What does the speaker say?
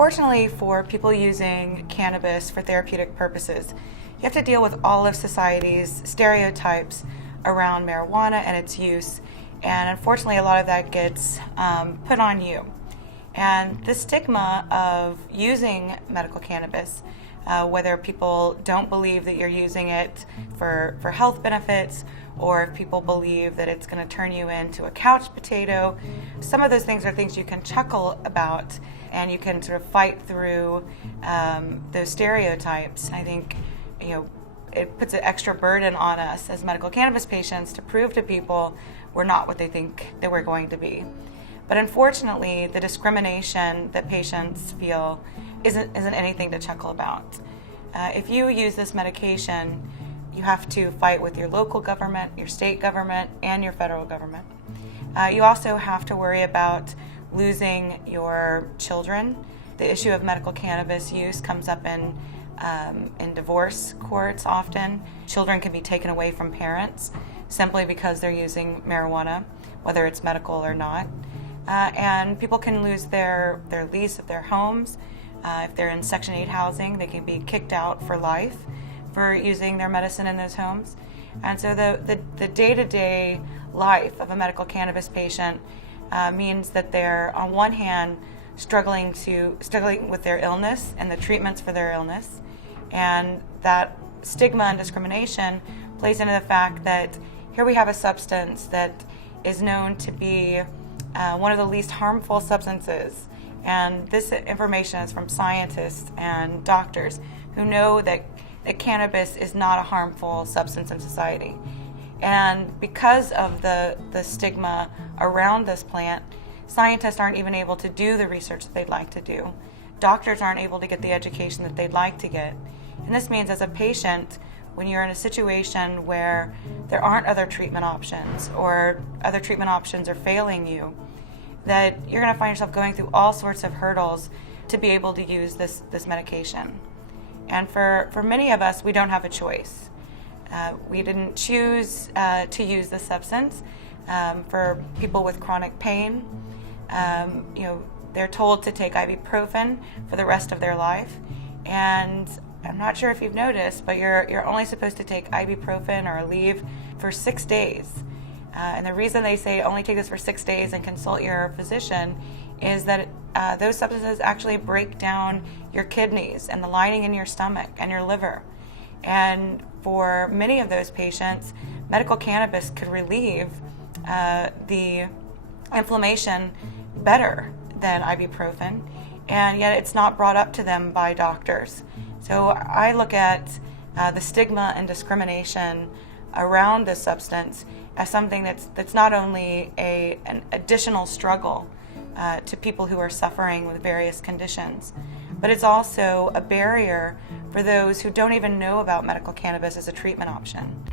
Unfortunately, for people using cannabis for therapeutic purposes, you have to deal with all of society's stereotypes around marijuana and its use, and unfortunately a lot of that gets put on you. And the stigma of using medical cannabis, whether people don't believe that you're using it for health benefits, or if people believe that it's going to turn you into a couch potato, some of those things are things you can chuckle about, and you can sort of fight through those stereotypes. I think, it puts an extra burden on us as medical cannabis patients to prove to people we're not what they think that we're going to be. But unfortunately, the discrimination that patients feel isn't anything to chuckle about. If you use this medication, you have to fight with your local government, your state government, and your federal government. You also have to worry about losing your children. The issue of medical cannabis use comes up in divorce courts often. Children can be taken away from parents simply because they're using marijuana, whether it's medical or not. And people can lose their lease of their homes. If they're in Section 8 housing, they can be kicked out for life for using their medicine in those homes. And so the day-to-day life of a medical cannabis patient means that they're, on one hand, struggling with their illness and the treatments for their illness. And that stigma and discrimination plays into the fact that here we have a substance that is known to be one of the least harmful substances. And this information is from scientists and doctors who know that cannabis is not a harmful substance in society. And because of the stigma around this plant, scientists aren't even able to do the research that they'd like to do. Doctors aren't able to get the education that they'd like to get. And this means, as a patient, when you're in a situation where there aren't other treatment options, or other treatment options are failing you, that you're going to find yourself going through all sorts of hurdles to be able to use this medication. And for many of us, we don't have a choice. We didn't choose to use this substance. For people with chronic pain, they're told to take ibuprofen for the rest of their life. And I'm not sure if you've noticed, but you're only supposed to take ibuprofen or Aleve for 6 days. And the reason they say only take this for 6 days and consult your physician is that those substances actually break down your kidneys and the lining in your stomach and your liver. And for many of those patients, medical cannabis could relieve the inflammation better than ibuprofen, and yet it's not brought up to them by doctors. So I look at the stigma and discrimination around this substance as something that's not only an additional struggle to people who are suffering with various conditions, but it's also a barrier for those who don't even know about medical cannabis as a treatment option.